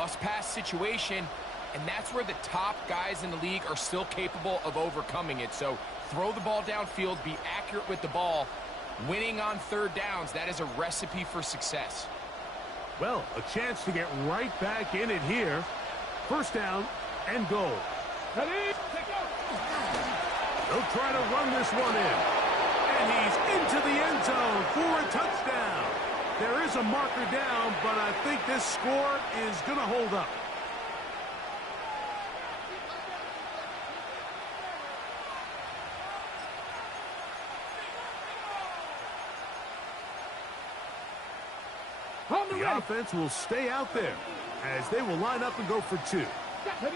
must-pass situation, and that's where the top guys in the league are still capable of overcoming it. So throw the ball downfield, be accurate with the ball. Winning on third downs, that is a recipe for success. Well, a chance to get right back in it here. First down and goal. They'll try to run this one in. And he's into the end zone for a touchdown. There is a marker down, but I think this score is going to hold up. The offense will stay out there as they will line up and go for two. And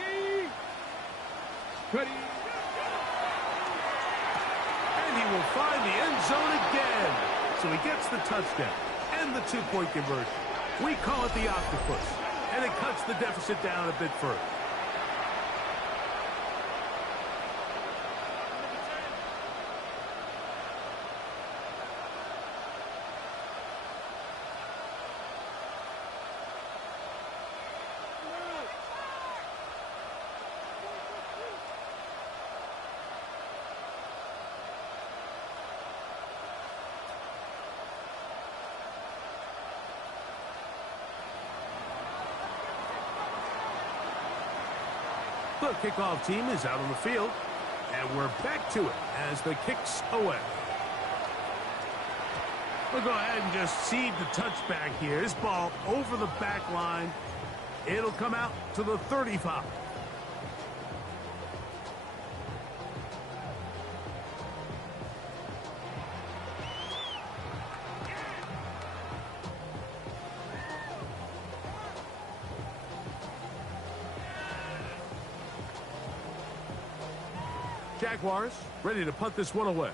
he will find the end zone again. So he gets the touchdown and the two-point conversion. We call it the octopus, and it cuts the deficit down a bit further. The kickoff team is out on the field, and we're back to it as the kick's away. We'll go ahead and just seed the touchback here. This ball over the back line. It'll come out to the 35. Jaguars ready to punt this one away.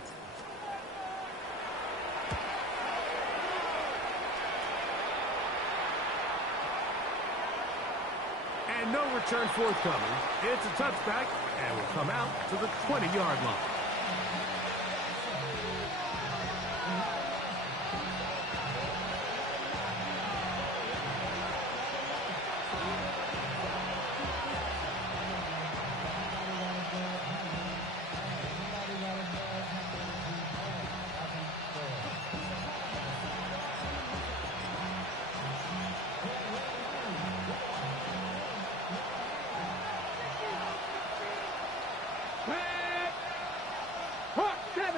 And no return forthcoming. It's a touchback and will come out to the 20-yard line.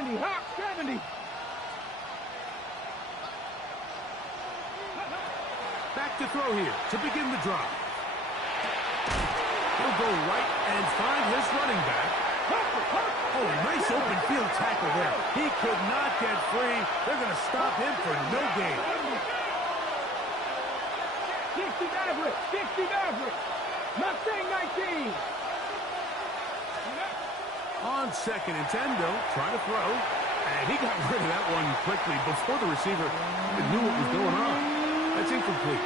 Hawk 70. Back to throw here to begin the drive. He'll go right and find his running back. Oh, nice open field tackle there. He could not get free. They're going to stop him for no gain. 60 Maverick. 60 Maverick. Mustang 19. On second and 10, though, try to throw. And he got rid of that one quickly before the receiver even knew what was going on. That's incomplete.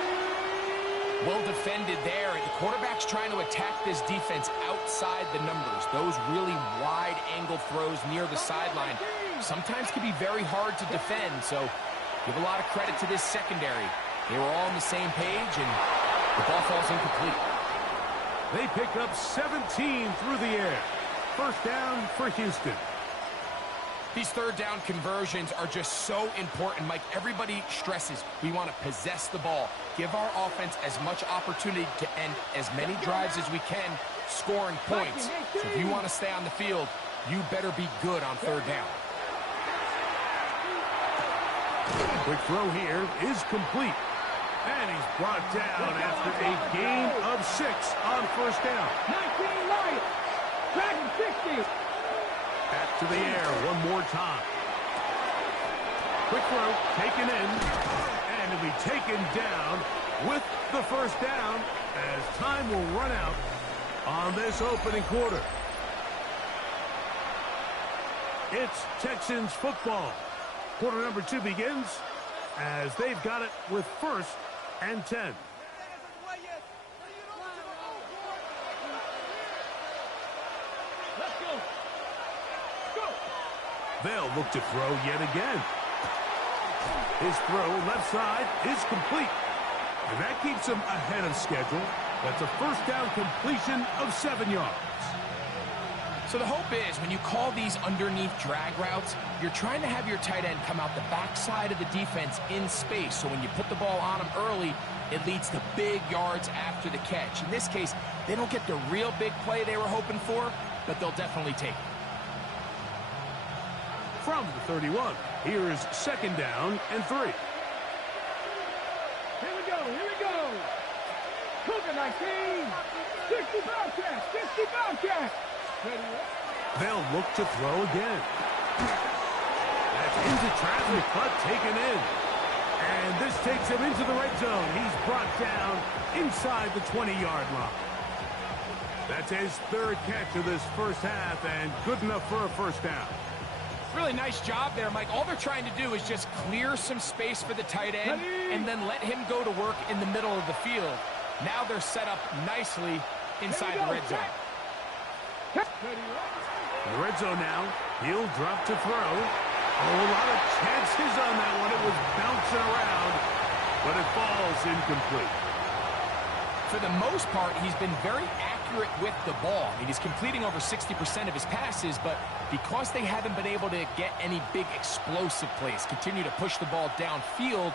Well defended there. The quarterback's trying to attack this defense outside the numbers. Those really wide angle throws near the sideline sometimes can be very hard to defend. So give a lot of credit to this secondary. They were all on the same page, and the ball falls incomplete. They pick up 17 through the air. First down for Houston. These third down conversions are just so important, Mike. Everybody stresses we want to possess the ball, give our offense as much opportunity to end as many drives as we can, scoring points. So if you want to stay on the field, you better be good on third down. Quick throw here is complete. And he's brought down after a gain of 6 on first down. 19 Lions. Dragon 60. Back to the air one more time. Quick throw taken in. And he'll be taken down with the first down as time will run out on this opening quarter. It's Texans football. Quarter number 2 begins as they've got it with first and 10. They'll look to throw yet again. His throw left side is complete. And that keeps him ahead of schedule. That's a first down completion of 7 yards. So the hope is when you call these underneath drag routes, you're trying to have your tight end come out the backside of the defense in space. So when you put the ball on him early, it leads to big yards after the catch. In this case, they don't get the real big play they were hoping for, but they'll definitely take it. From the 31, here is 2nd down and 3. Here we go, here we go. Cougar 19. 60 Bobcats, 60 Bobcats. They'll look to throw again. That's into traffic, but taken in. And this takes him into the red zone. He's brought down inside the 20-yard line. That's his 3rd catch of this first half, and good enough for a first down. Really nice job there, Mike. All they're trying to do is just clear some space for the tight end and then let him go to work in the middle of the field. Now they're set up nicely inside the red zone. In the red zone now, he'll drop to throw. Oh, a lot of chances on that one. It was bouncing around, but it falls incomplete. For the most part, he's been very accurate with the ball. I mean, he's completing over 60% of his passes, but because they haven't been able to get any big explosive plays, continue to push the ball downfield,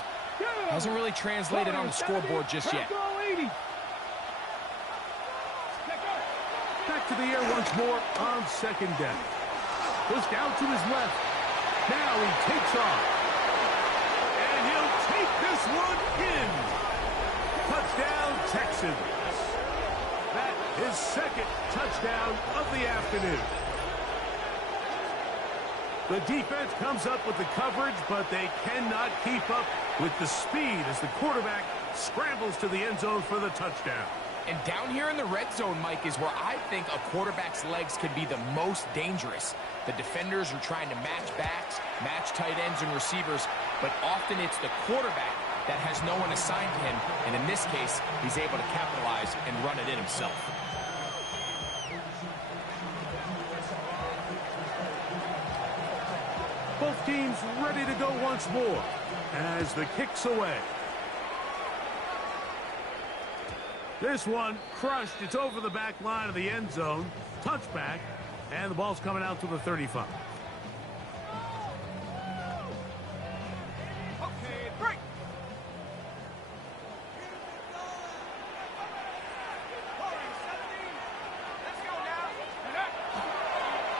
hasn't really translated on the scoreboard just yet. Back to the air once more on 2nd down. Pushed out to his left. Now he takes off. And he'll take this one in. Touchdown, Texans. That is 2nd touchdown of the afternoon. The defense comes up with the coverage, but they cannot keep up with the speed as the quarterback scrambles to the end zone for the touchdown. And down here in the red zone, Mike, is where I think a quarterback's legs can be the most dangerous. The defenders are trying to match backs, match tight ends and receivers, but often it's the quarterback that has no one assigned to him, and in this case, he's able to capitalize and run it in himself. Both teams ready to go once more as the kick's away. This one crushed. It's over the back line of the end zone. Touchback, and the ball's coming out to the 35. Okay, break.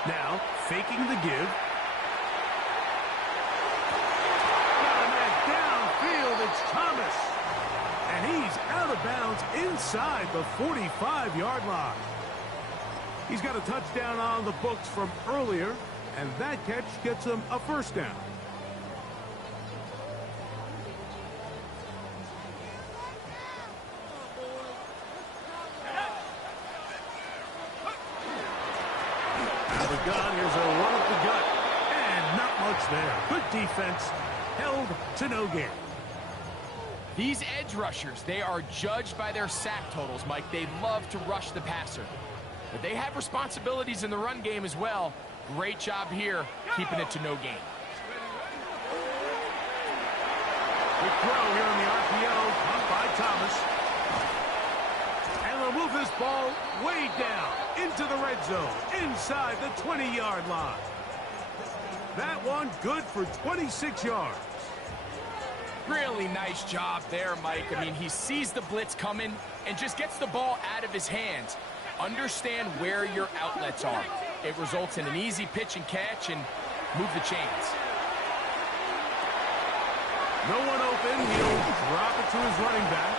Now, faking the give. Got a man downfield. It's Thomas. And he's out of bounds inside the 45-yard line. He's got a touchdown on the books from earlier, and that catch gets him a first down. Out of the gun, here's a run up the gut, and not much there. Good defense, held to no gain. These edge rushers, they are judged by their sack totals, Mike. They love to rush the passer. But they have responsibilities in the run game as well. Great job here, keeping it to no gain. Good throw here on the RPO, caught by Thomas. And they'll move this ball way down into the red zone, inside the 20-yard line. That one good for 26 yards. Really nice job there, Mike. I mean, he sees the blitz coming and just gets the ball out of his hands. Understand where your outlets are. It results in an easy pitch and catch and move the chains. No one open. He'll drop it to his running back.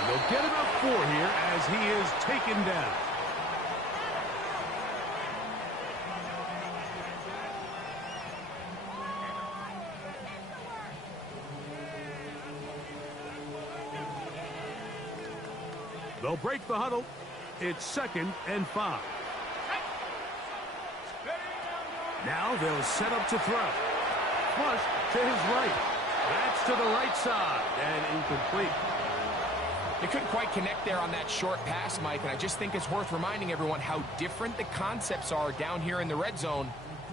And they'll get about 4 here as he is taken down. They'll break the huddle. It's 2nd and 5. Now they'll set up to throw. Flush to his right. That's to the right side and incomplete. They couldn't quite connect there on that short pass, Mike, and I just think it's worth reminding everyone how different the concepts are down here in the red zone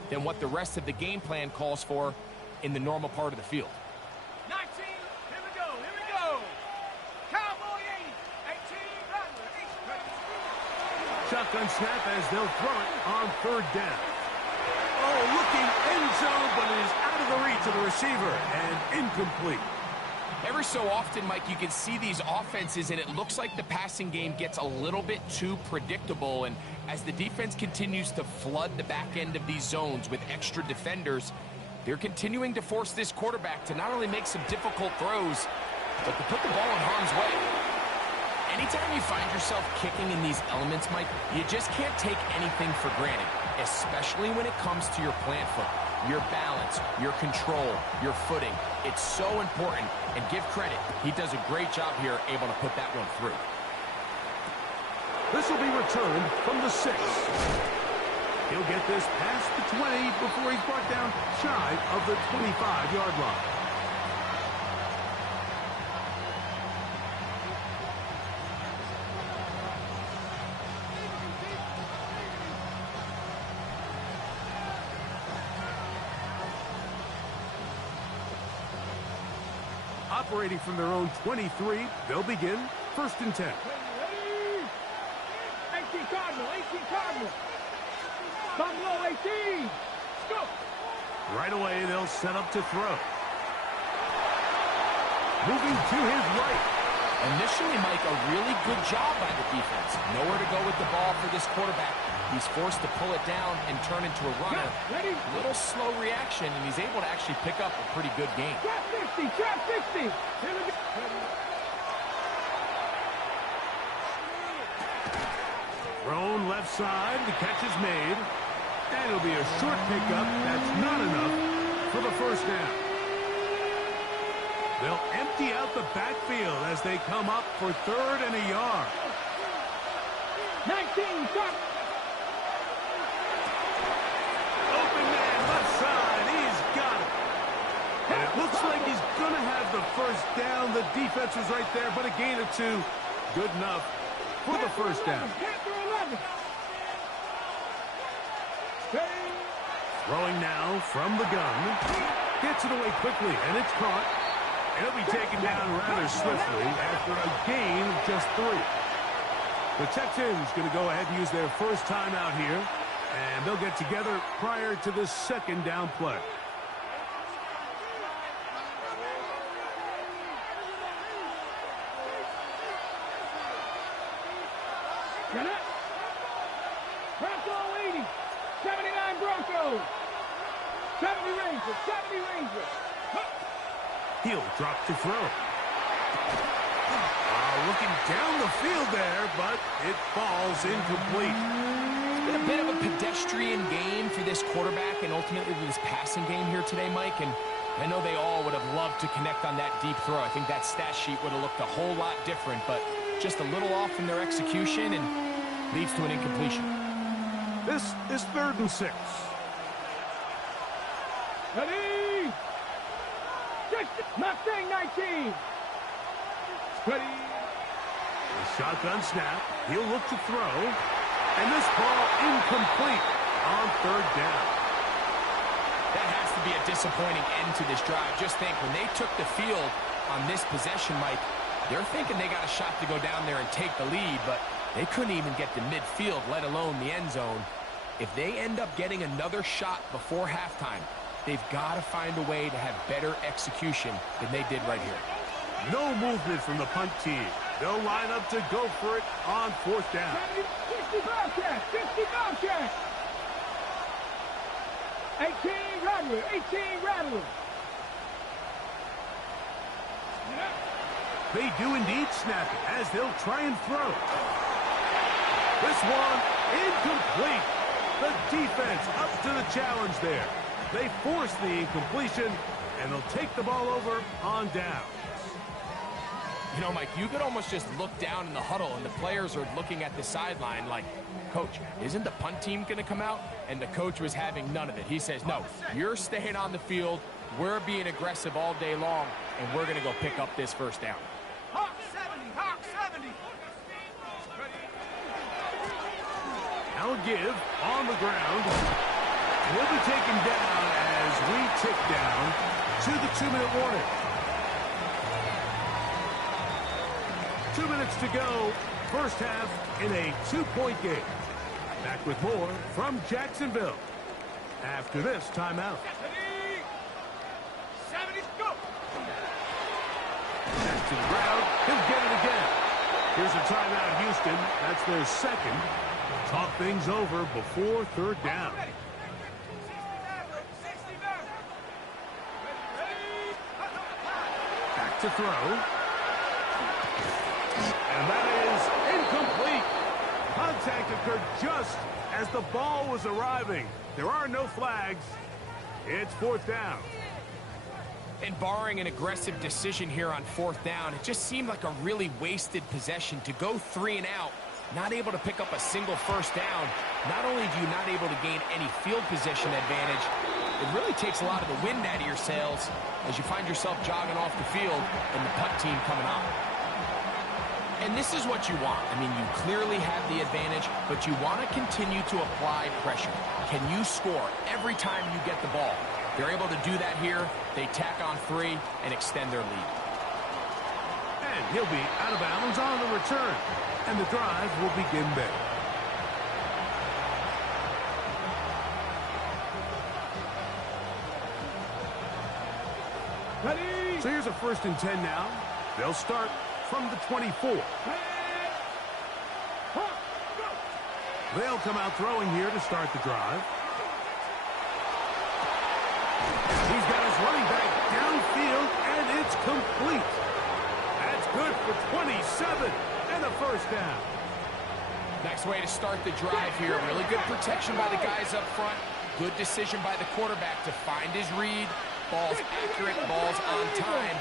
than what the rest of the game plan calls for in the normal part of the field. 19, here we go, here we go. Cowboy 80, 18, run. Shotgun snap as they'll throw it on third down. Oh, looking end zone, but it is out of the reach of the receiver and incomplete. Every so often, Mike, you can see these offenses, and it looks like the passing game gets a little bit too predictable. And as the defense continues to flood the back end of these zones with extra defenders, they're continuing to force this quarterback to not only make some difficult throws, but to put the ball in harm's way. Anytime you find yourself kicking in these elements, Mike, you just can't take anything for granted, especially when it comes to your plant foot, your balance, your control, your footing. It's so important, and give credit. He does a great job here, able to put that one through. This will be returned from the 6. He'll get this past the 20 before he's brought down shy of the 25-yard line. Operating from their own 23, they'll begin 1st and 10. 18 Cardinal, 18 Cardinal. Buffalo 18. Go. Right away, they'll set up to throw. Moving to his right. Initially, Mike, a really good job by the defense. Nowhere to go with the ball for this quarterback. He's forced to pull it down and turn into a runner. Ready? Little slow reaction, and he's able to actually pick up a pretty good game. Trap 60, trap 60. Here we go. Thrown left side, the catch is made. And it'll be a short pickup. That's not enough for the first down. They'll empty out the backfield as they come up for 3rd and a yard. 19, stop. Open man, left side, he's got it. And it looks like he's going to have the first down. The defense was right there, but a gain of 2. Good enough for the first down. Throwing now from the gun. Gets it away quickly, and it's caught. It'll be taken down rather swiftly after a gain of just 3. The Texans going to go ahead and use their first timeout here, and they'll get together prior to the 2nd down play. Get it. Bronco 80. 79 Broncos. 70 Rangers. 70 Rangers. He'll drop to throw. Looking down the field there, but it falls incomplete. It's been a bit of a pedestrian game for this quarterback and ultimately this passing game here today, Mike. And I know they all would have loved to connect on that deep throw. I think that stat sheet would have looked a whole lot different, but just a little off in their execution and leads to an incompletion. This is 3rd and 6. Ready. Mustang 19. Ready. The shotgun snap. He'll look to throw. And this ball incomplete on 3rd down. That has to be a disappointing end to this drive. Just think, when they took the field on this possession, Mike, they're thinking they got a shot to go down there and take the lead, but they couldn't even get to midfield, let alone the end zone. If they end up getting another shot before halftime, they've got to find a way to have better execution than they did right here. No movement from the punt team. They'll line up to go for it on 4th down. 60 Bobcats. 60 Bobcats. 18 Rattler. 18 Rattler. They do indeed snap it as they'll try and throw. This one incomplete. The defense up to the challenge there. They force the incompletion, and they'll take the ball over on down. You know, Mike, you could almost just look down in the huddle, and the players are looking at the sideline like, Coach, isn't the punt team going to come out? And the coach was having none of it. He says, no, you're staying on the field. We're being aggressive all day long, and we're going to go pick up this first down. Hawk 70. Hawk 70. Now a give on the ground. He'll be taken down as we tick down to the 2-minute warning. 2 minutes to go, first half in a 2-point game. Back with more from Jacksonville after this timeout. Back to the ground. He'll get it again. Here's a timeout, Houston. That's their second. Talk things over before third down. Back to throw. And that is incomplete. Contact occurred just as the ball was arriving. There are no flags. It's fourth down. And barring an aggressive decision here on fourth down, it just seemed like a really wasted possession to go 3 and out, not able to pick up a single first down. Not only do you not able to gain any field position advantage, it really takes a lot of the wind out of your sails as you find yourself jogging off the field and the punt team coming on. And this is what you want. I mean, you clearly have the advantage, but you want to continue to apply pressure. Can you score every time you get the ball? They're able to do that here. They tack on 3 and extend their lead. And he'll be out of bounds on the return. And the drive will begin there. Ready? So here's a 1st and 10 now. They'll start from the 24. They'll come out throwing here to start the drive. He's got his running back downfield, and it's complete. That's good for 27 and a first down. Next way to start the drive here. Really good protection by the guys up front. Good decision by the quarterback to find his read. Ball's accurate, ball's on time.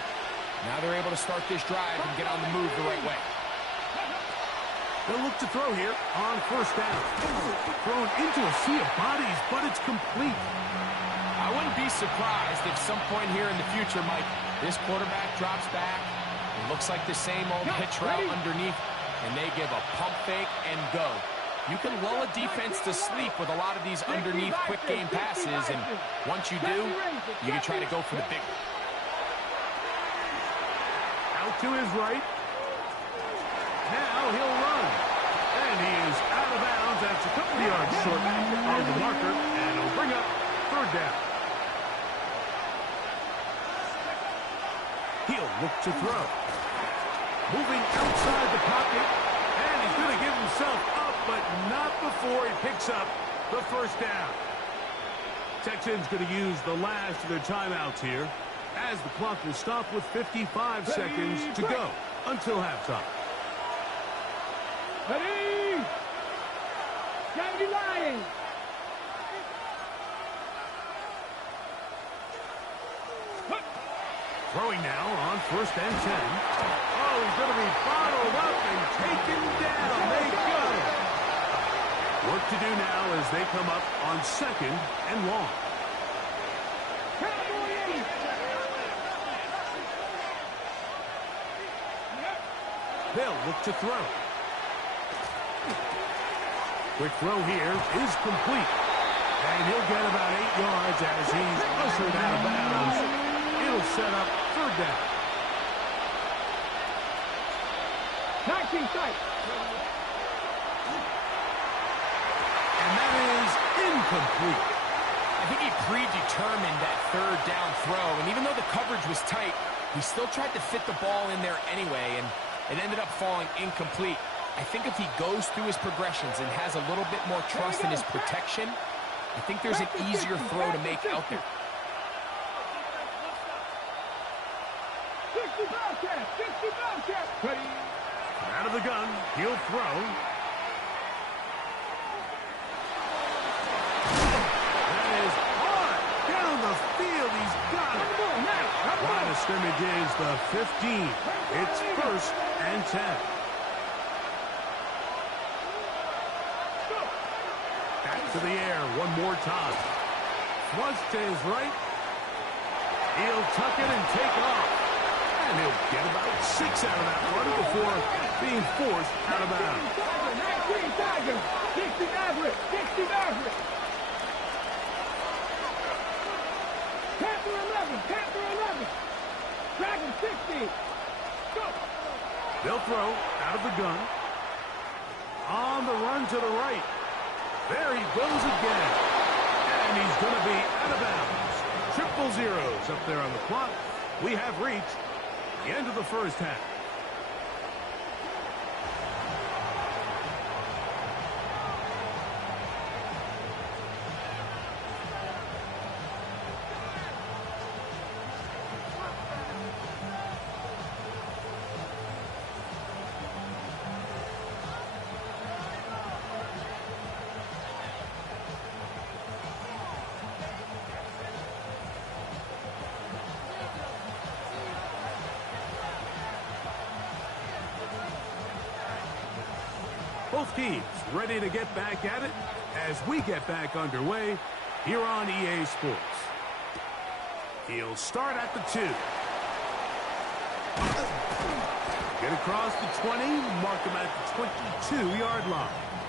Now they're able to start this drive and get on the move the right way. They'll look to throw here on first down. Thrown into a sea of bodies, but it's complete. I wouldn't be surprised if some point here in the future, Mike, this quarterback drops back. It looks like the same old hitch route underneath, and they give a pump fake and go. You can lull a defense to sleep with a lot of these underneath quick game passes, and once you do, you can try to go for the big one. Out to his right. Now he'll run. And he is out of bounds. That's a couple of yards short of the marker, and it'll bring up third down. He'll look to throw. Moving outside the pocket, and he's going to give himself up, but not before he picks up the first down. Texans going to use the last of their timeouts here as the clock will stop with 55 seconds to go until halftime. Ready? Sandy Lions. Throwing now on 1st and 10. Oh, he's going to be bottled up and taken down. They got him. Work to do now as they come up on 2nd and long. They'll look to throw. Quick throw here is complete. And he'll get about 8 yards as he's ushered out of bounds. It'll set up third down. 19 sight. And that is incomplete. I think he predetermined that third down throw, and even though the coverage was tight, he still tried to fit the ball in there anyway, and it ended up falling incomplete. I think if he goes through his progressions and has a little bit more trust in his protection, I think there's an easier throw to make out there. 60 Bobcats. 60 Bobcats. Ready? Out of the gun, he'll throw. That is hard. Down the field, he's got it. Line of scrimmage is the 15. It's 1st and 10. Back to the air one more time. Thrust to his right. He'll tuck it and take off. And he'll get about 6 out of that one before being forced out of bounds. 19 Tigers. 60 Maverick. 60 Maverick. Panther 11. Panther 11. Dragon 60. Go. They'll throw out of the gun. On the run to the right. There he goes again. And he's going to be out of bounds. Triple zeros up there on the clock. We have reached the end of the first half. Both teams ready to get back at it as we get back underway here on EA Sports. He'll start at the 2. Get across the 20, mark him at the 22-yard line.